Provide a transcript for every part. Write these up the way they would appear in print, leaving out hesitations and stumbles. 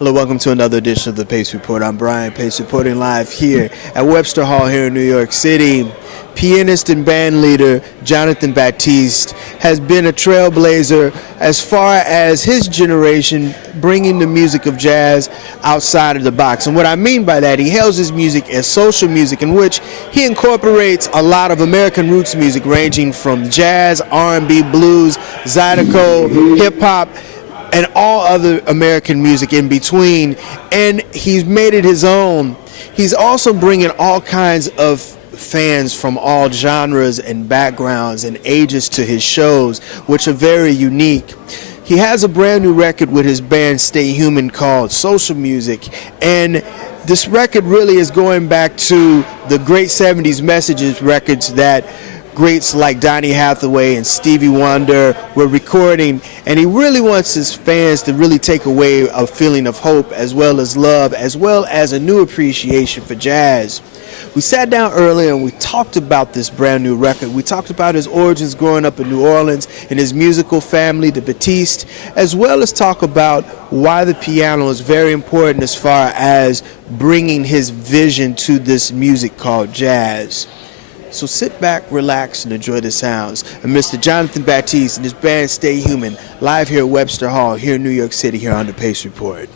Hello, welcome to another edition of the Pace Report. I'm Brian Pace, reporting live here at Webster Hall here in New York City. Pianist and band leader Jon Batiste has been a trailblazer as far as his generation bringing the music of jazz outside of the box. And what I mean by that, he hails his music as social music, in which he incorporates a lot of American roots music ranging from jazz, R&B, blues, zydeco, hip-hop, and all other American music in between, and he's made it his own. He's also bringing all kinds of fans from all genres and backgrounds and ages to his shows, which are very unique. He has a brand new record with his band Stay Human called Social Music, and this record really is going back to the great 70s messages records that greats like Donny Hathaway and Stevie Wonder were recording, and he really wants his fans to really take away a feeling of hope as well as love, as well as a new appreciation for jazz. We sat down earlier and we talked about this brand new record. We talked about his origins growing up in New Orleans and his musical family, the Batiste, as well as talk about why the piano is very important as far as bringing his vision to this music called jazz. So sit back, relax, and enjoy the sounds of Mr. Jon Batiste and his band Stay Human, live here at Webster Hall, here in New York City, here on the Pace Report.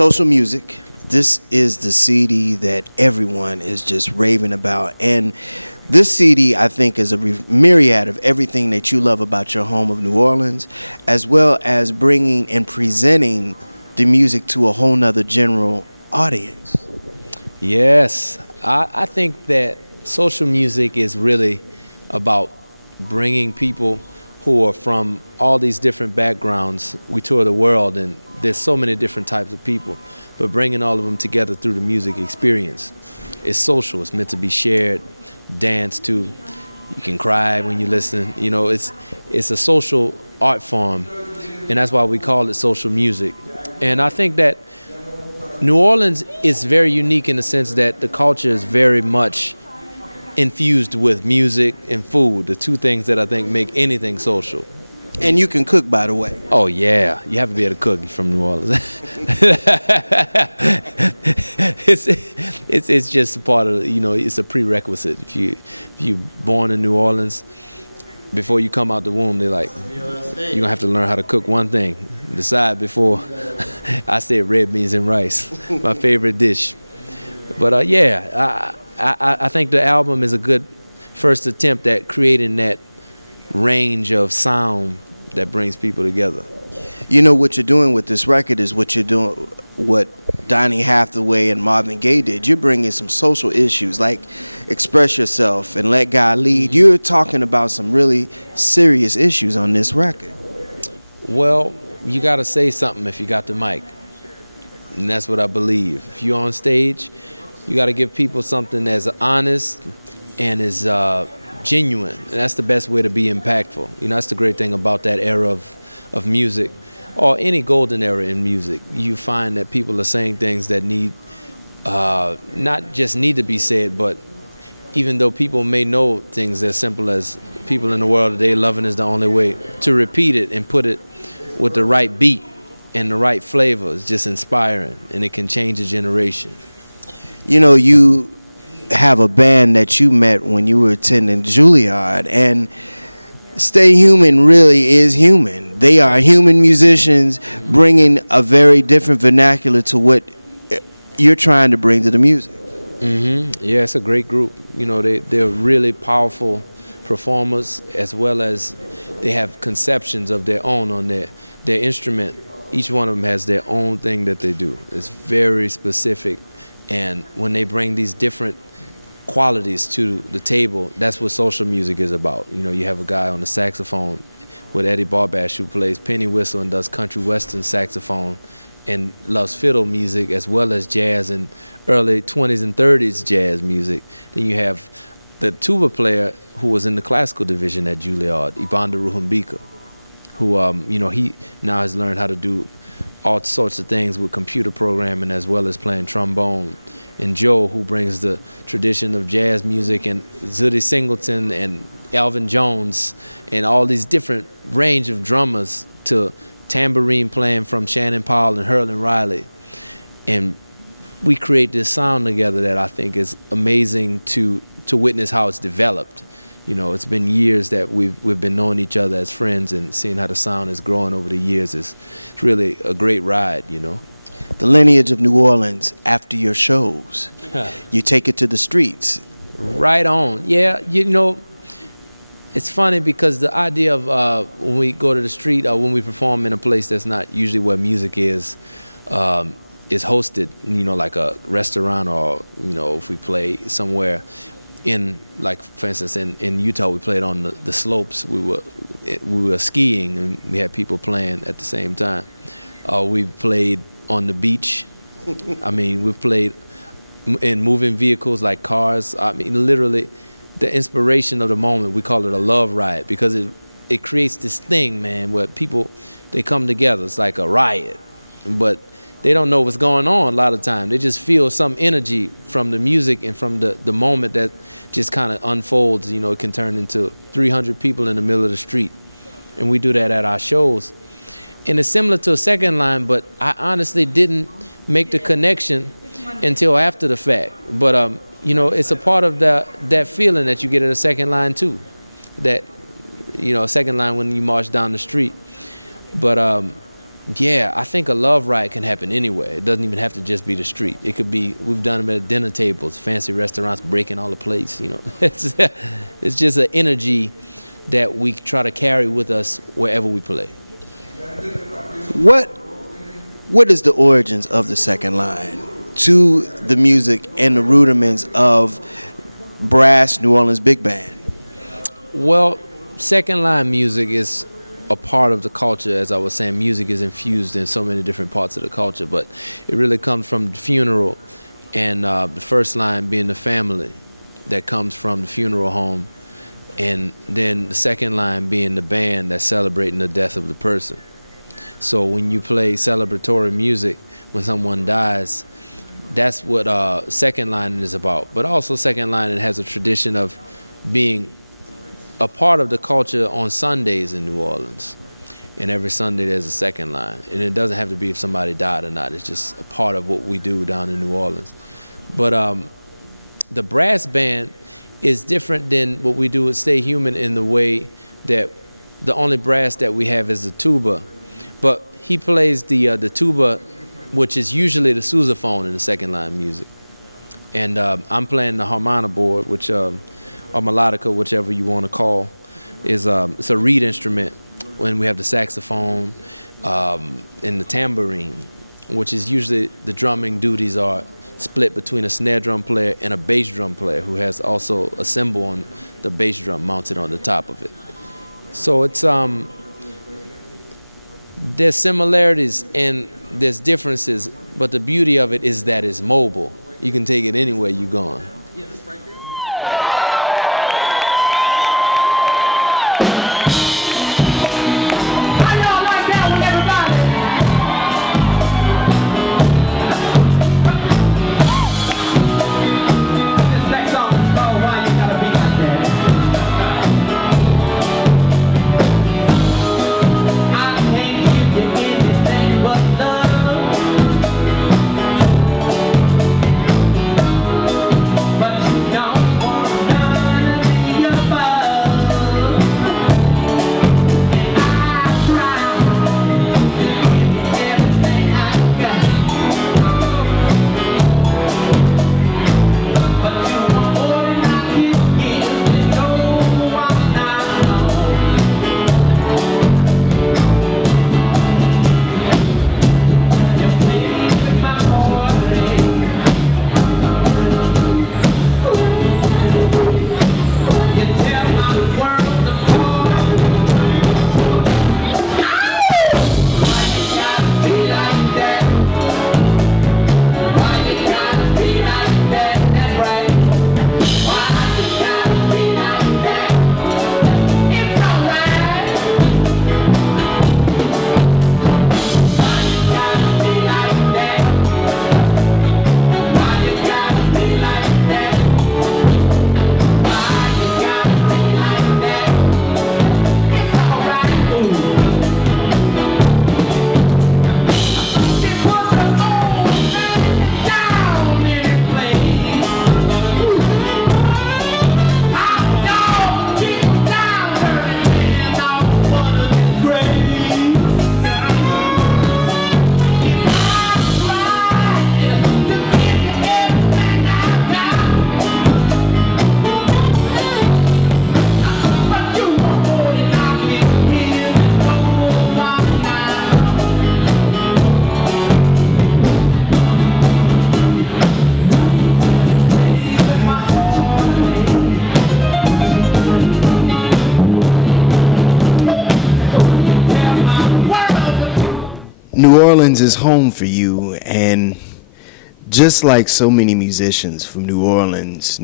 Social Music. This is the CD that everyone is just raving about, and this CD, I think, is a myriad of everything that you love about your home of New Orleans, as well as bringing and presenting the music to a whole nother general audience. Yes, I think that social music is really about bringing people who are from all these different backgrounds. We tour the world, and there's so many different types of people, but bringing all of them together through the music experience. It's social. It's meant to be shared, danced to. You can cry when you listen. You know, it's a social art form, and that's why we call it social music. And I think that New Orleans is very unique in the sense that the culture is very much infused with music and food, the two things that I think make anything social. And you can cook, by the way. Oh yeah, you have to be able to cook from New Orleans. it's just a part of, you know, it's a prerequisite. If you born in New Orleans, before you come out the womb, they're like, you're gonna have to learn how to cook one thing. Decide before. I said red beans and rice, my favorite dish. But yeah, I think the album is a good first attempt at creating that range of sound that brings people together. You know, what you're doing with this record is what you're doing, what Donny Hathaway and Marvin Gaye did. You're bringing some social issues like Express Yourself and Let God Lead. You're talking about some really serious issues on this record. Well, you got to say something if you got the mic. And that's what I believe. If you're on stage, you got to give people something that's honest and is genuine. And that's the best way to be impactful. You know, that's the great thing about that era of music, or any golden era in music. You find that people are saying things that need, not just need to be said, but even though people may know things as simple as people in the world today, loving is the only way, to repeat it and put it with the right beat and the right flavor is just inspiring, and it can change a generation. You know, you have a band that you met when you were attending Juilliard, and Stay Human really is human. They are human musicians bringing a very different vernacular to what you're trying to bring to the music. Mm-hmm. Yeah, it's a great group. You know, they're really powerful performers, as well as they have conceptions of their own on their instrument. Each one of them has their own thing that they do. It's very specific, and when they bring these different qualities to the table, that's what social music is about. You know, you have a guy on the saxophone with Eddie Barbash who plays penny whistle and does country western saxophone and loves fiddle music as well as jazz and early 20s and 30s jazz music. Then you have the tuba player who was in the classical division at Juilliard, Ibanda Ruhumbika, who you know, he now has learned how to do all sorts of things with computer programming as well as playing trombone. And Joe, who brings the tradition of jazz music, and Zutty Singleton and Alvin Jones and all these different range of drummers, to tambourine playing from Shannon Powell and Herlin Riley. And we create this sound together that I think is amazing to witness how it's developed. You know, it's been years that we've been knowing each other as friends, and seeing how the sound is growing over the years is really a great ride, you know. The lineage of New Orleans after your shows. You take it to the streets. Right on. Yeah, you know, it's funny because the idea of when we go to the street or when we perform in a place that's not usually where music is hosted, you know, like a restaurant, or, you know, if we play somewhere in, like, for instance, in Utah, we played on the slopes. We were skiing, and we had people playing at the same time. We played on the beach. I mean, we've played in moving vehicles like cars. I mean, literally, the inspiration of the moment, we call it a love riot, because it creates this thing, man, where people, they come together. It's like a riot, but they don't know what's going on a lot of time. They just feel some energy from the music and from the moment that just kind of unfolds. You know, it can turn into 300 people in the middle of the street, and we do that at our shows. And it's similar to a second line, but I honestly didn't make the connection until after the fact. But you know, it's a part of that feeling that you get in a second line too. That, you know, a second line when you march down the street. But yeah, I think a love riot can happen anywhere. It doesn't even have to just be the street. It could be, we've done them at dinner tables, fancy restaurants, breaking all the plates. You know, it's just an energy that we try to carry with us wherever we play. What is the origins of the second line to the music and the rudiments of brass New Orleans big band? Well, second line music is a part of the culture. As I was saying, music is infused in so many different parts of the culture, but it really comes from the funeral, and the first line being the family that comes from the funeral home, and then the second line being the band that's celebrating the death of the person. So when you play celebratory music when someone dies, that's what second line is about. But also second line, it has a tradition of being a part of the culture on Sundays in New Orleans. And every Sunday there's a second line. And it doesn't have to be if somebody died or not. It's just a part of what we do down in New Orleans. But the brass band is different than what we do at Stay Human in the way that the only brass that we have is the tuba. But he plays the tuba, which is usually the sousaphone in the second line music. And I'm playing the harmonica board, which, or melodica, whichever you want to call, is it's a reed instrument. When we have the saxophone and the tambourine, which is usually the drumming duties are split between a snare drum player and a bass drum player who has also a cymbal on the bass drum mounted on the top of it. So it's there's similarities and there's differences, but the beauty of it is that it's mobile. You can take it anywhere you're going. New Orleans is home for you, and just like so many musicians from New Orleans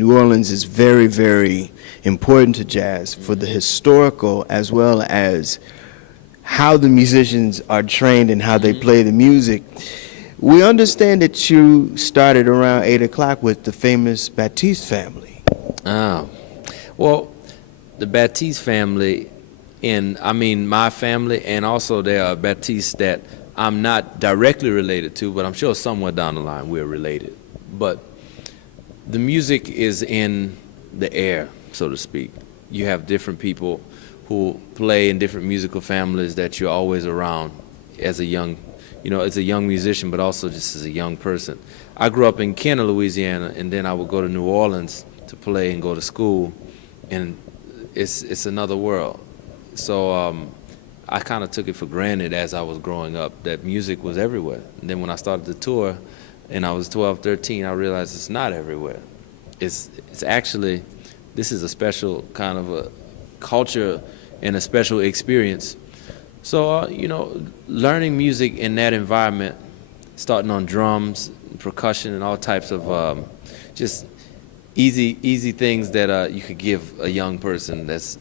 is very, very important to jazz for the historical as well as how the musicians are trained and how they play the music. We understand that you started around 8 o'clock with the famous Batiste family. Oh, well, the Batiste family, my family, and also there are Batistes that I'm not directly related to, but I'm sure somewhere down the line we're related. But the music is in the air, so to speak. You have different people who play in different musical families that you're always around as a young musician, but also just as a young person. I grew up in Kenner, Louisiana, and then I would go to New Orleans to play and go to school, and it's another world. So I kind of took it for granted as I was growing up that music was everywhere. And then when I started the tour and I was 12, 13, I realized it's not everywhere. It's actually, this is a special kind of a culture and a special experience. So, learning music in that environment, starting on drums, percussion, and all types of just easy things that you could give a young person that's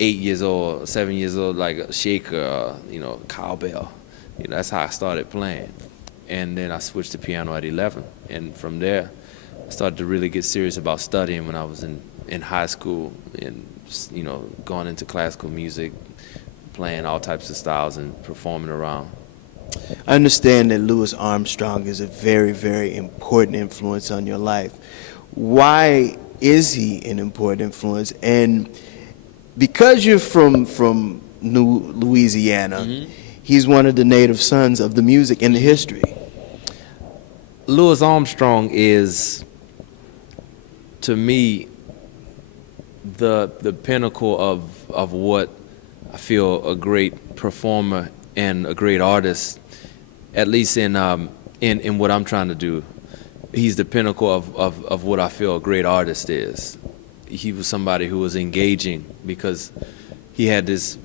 8 years old, 7 years old, like a shaker, cowbell. That's how I started playing. And then I switched to piano at 11. And from there, I started to really get serious about studying when I was in high school and, going into classical music, playing all types of styles and performing around. I understand that Louis Armstrong is a very, very important influence on your life. Why is he an important influence? And because you're from New Louisiana, he's one of the native sons of the music in the history. Louis Armstrong is, to me, the pinnacle of what I feel a great performer and a great artist, at least in what I'm trying to do. He's the pinnacle of what I feel a great artist is. He was somebody who was engaging because he had this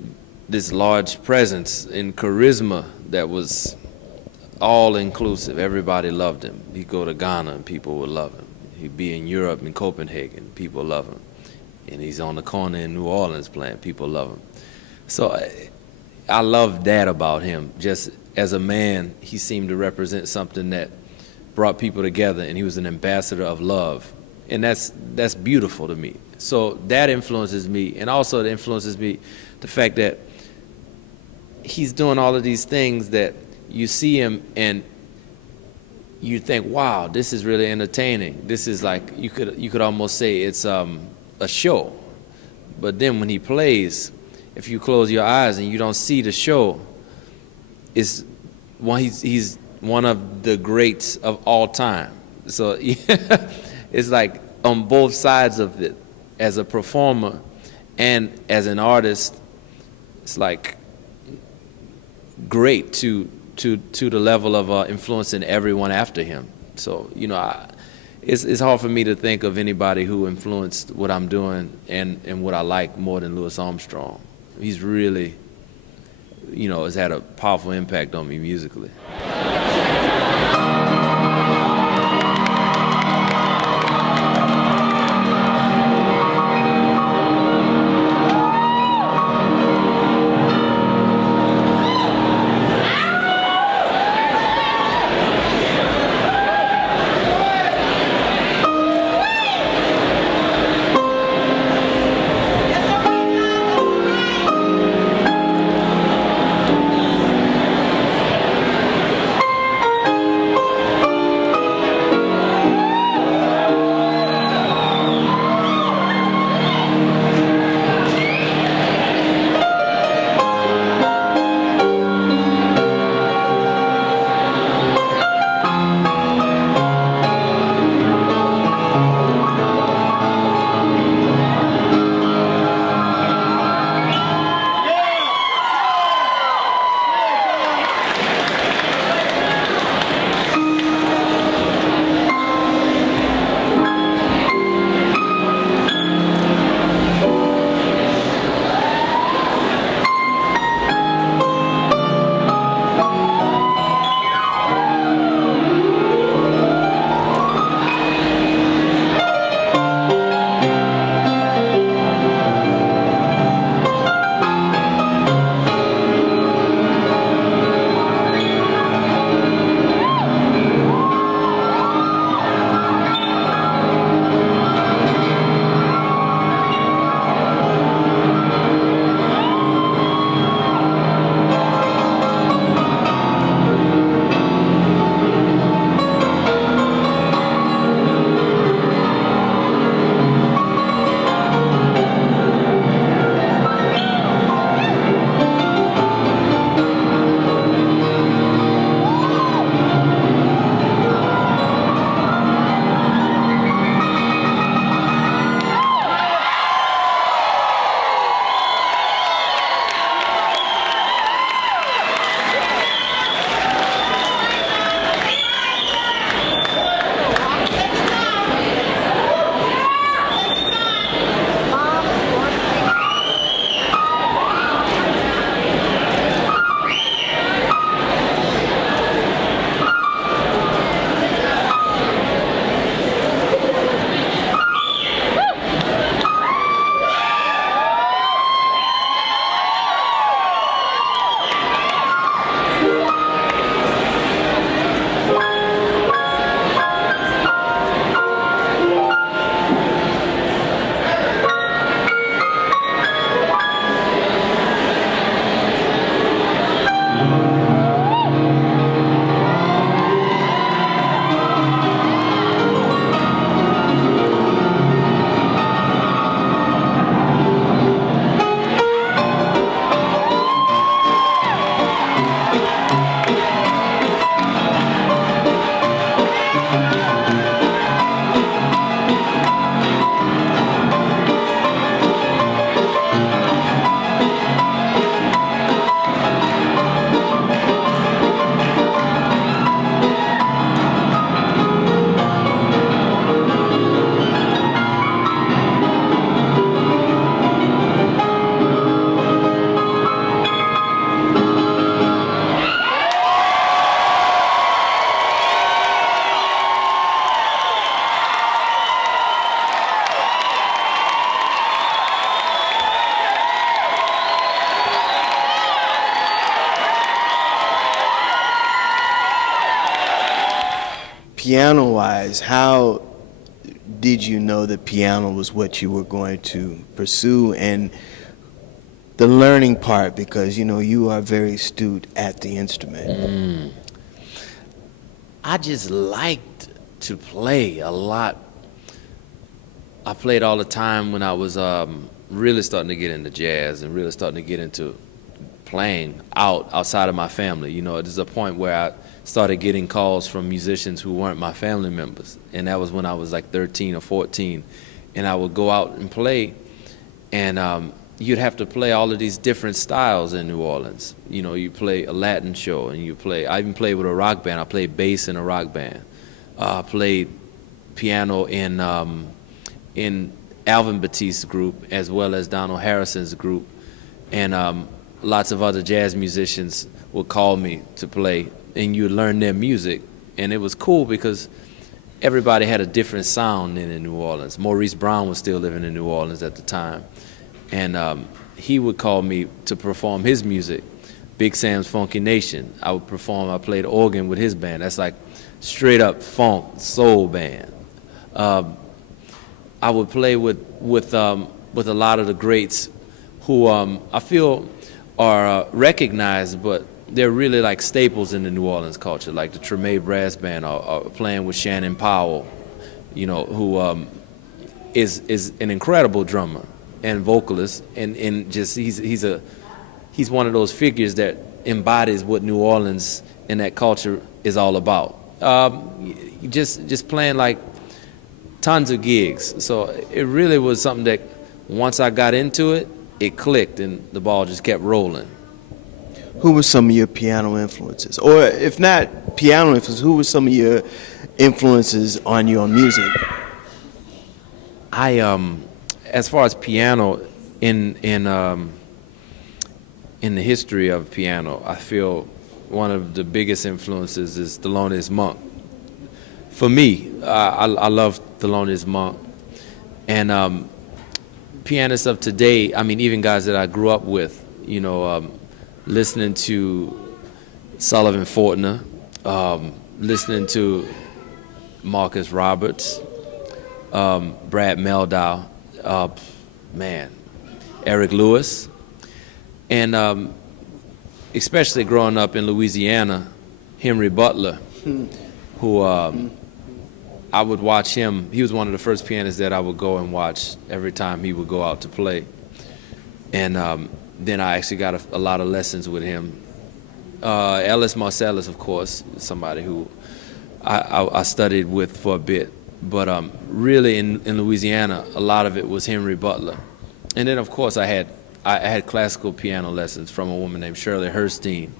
large presence and charisma that was all inclusive. Everybody loved him. He'd go to Ghana and people would love him. He'd be in Europe, in Copenhagen, people love him. And he's on the corner in New Orleans playing, people love him. So I love that about him. Just as a man, he seemed to represent something that brought people together, and he was an ambassador of love. And that's beautiful to me. So that influences me, and also it influences me the fact that he's doing all of these things that you see him and you think, wow, this is really entertaining. This is like, you could almost say it's a show. But then when he plays, if you close your eyes and you don't see the show, he's one of the greats of all time. So it's like on both sides of it, as a performer and as an artist, it's like great to the level of influencing everyone after him. So it's hard for me to think of anybody who influenced what I'm doing and what I like more than Louis Armstrong. He's really, has had a powerful impact on me musically. piano-wise, how did you know that piano was what you were going to pursue, and the learning part, because you are very astute at the instrument? I just liked to play a lot. I played all the time when I was really starting to get into jazz and really starting to get into playing outside of my family. There's a point where I started getting calls from musicians who weren't my family members, and that was when I was like 13 or 14, and I would go out and play, and you'd have to play all of these different styles in New Orleans. You play a Latin show, and I even played with a rock band. I played bass in a rock band. I played piano in Alvin Batiste's group, as well as Donald Harrison's group, and lots of other jazz musicians would call me to play, and you learn their music, and it was cool because everybody had a different sound in New Orleans. Maurice Brown was still living in New Orleans at the time, and he would call me to perform his music. Big Sam's Funky Nation, I played organ with his band. That's like straight up funk soul band. I would play with a lot of the greats who I feel are recognized, but they're really like staples in the New Orleans culture, like the Treme Brass Band, or playing with Shannon Powell, who is an incredible drummer and vocalist, and just he's one of those figures that embodies what New Orleans and that culture is all about. Just playing like tons of gigs. So it really was something that once I got into it, it clicked and the ball just kept rolling. Who were some of your piano influences? Or if not piano influences, who were some of your influences on your music? As far as piano, in the history of piano, I feel one of the biggest influences is Thelonious Monk. For me, I love Thelonious Monk. And pianists of today, even guys that I grew up with, listening to Sullivan Fortner, listening to Marcus Roberts, Brad Meldau, Eric Lewis, and especially growing up in Louisiana, Henry Butler, who I would watch him. He was one of the first pianists that I would go and watch every time he would go out to play. And then I actually got a lot of lessons with him. Ellis Marsalis, of course, somebody who I studied with for a bit. But really in Louisiana, a lot of it was Henry Butler. And then, of course, I had classical piano lessons from a woman named Shirley Herstein,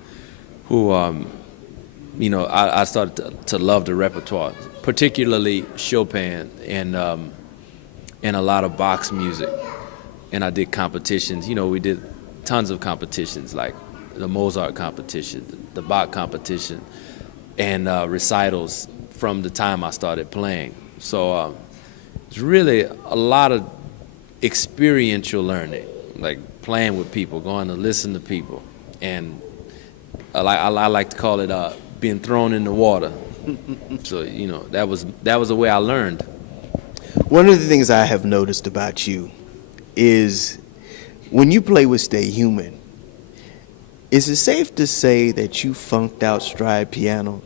who, I started to love the repertoire, particularly Chopin and a lot of Bach's music. And I did competitions. We did tons of competitions, like the Mozart competition, the Bach competition, and recitals from the time I started playing. So it's really a lot of experiential learning, like playing with people, going to listen to people, and I like to call it being thrown in the water. So that was the way I learned. One of the things I have noticed about you is when you play with Stay Human, is it safe to say that you funked out stride piano?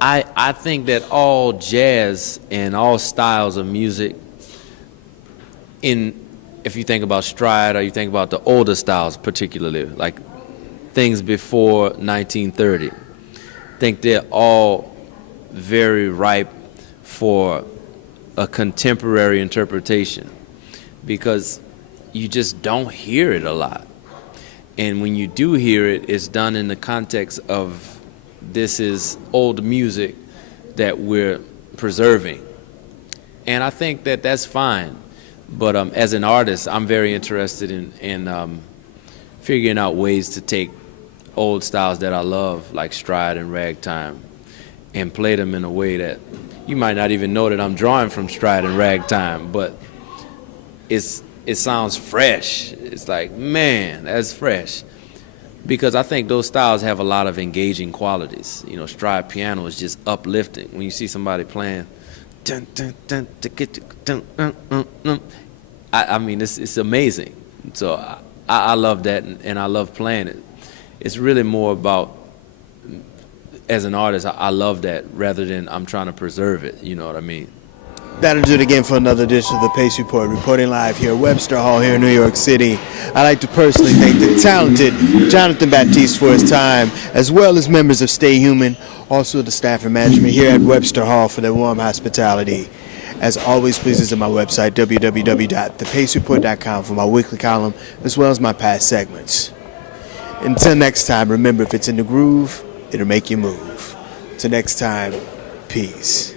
I think that all jazz and all styles of music, if you think about stride or you think about the older styles particularly, like things before 1930, I think they're all very ripe for a contemporary interpretation, because you just don't hear it a lot. And when you do hear it, it's done in the context of this is old music that we're preserving. And I think that that's fine. But as an artist, I'm very interested in figuring out ways to take old styles that I love, like stride and ragtime, and play them in a way that you might not even know that I'm drawing from stride and ragtime, but it sounds fresh. It's like, man, that's fresh. because I think those styles have a lot of engaging qualities. You know, stride piano is just uplifting. When you see somebody playing, dun, dun, dun, dun, dun, dun, dun, I mean, it's amazing. So I love that, and I love playing it. It's really more about, as an artist, I love that rather than I'm trying to preserve it. You know what I mean? That'll do it again for another edition of the Pace Report, reporting live here at Webster Hall here in New York City. I'd like to personally thank the talented Jonathan Batiste for his time, as well as members of Stay Human, also the staff and management here at Webster Hall for their warm hospitality. As always, please visit my website, www.thepacereport.com, for my weekly column, as well as my past segments. Until next time, remember, if it's in the groove, it'll make you move. Till next time, peace.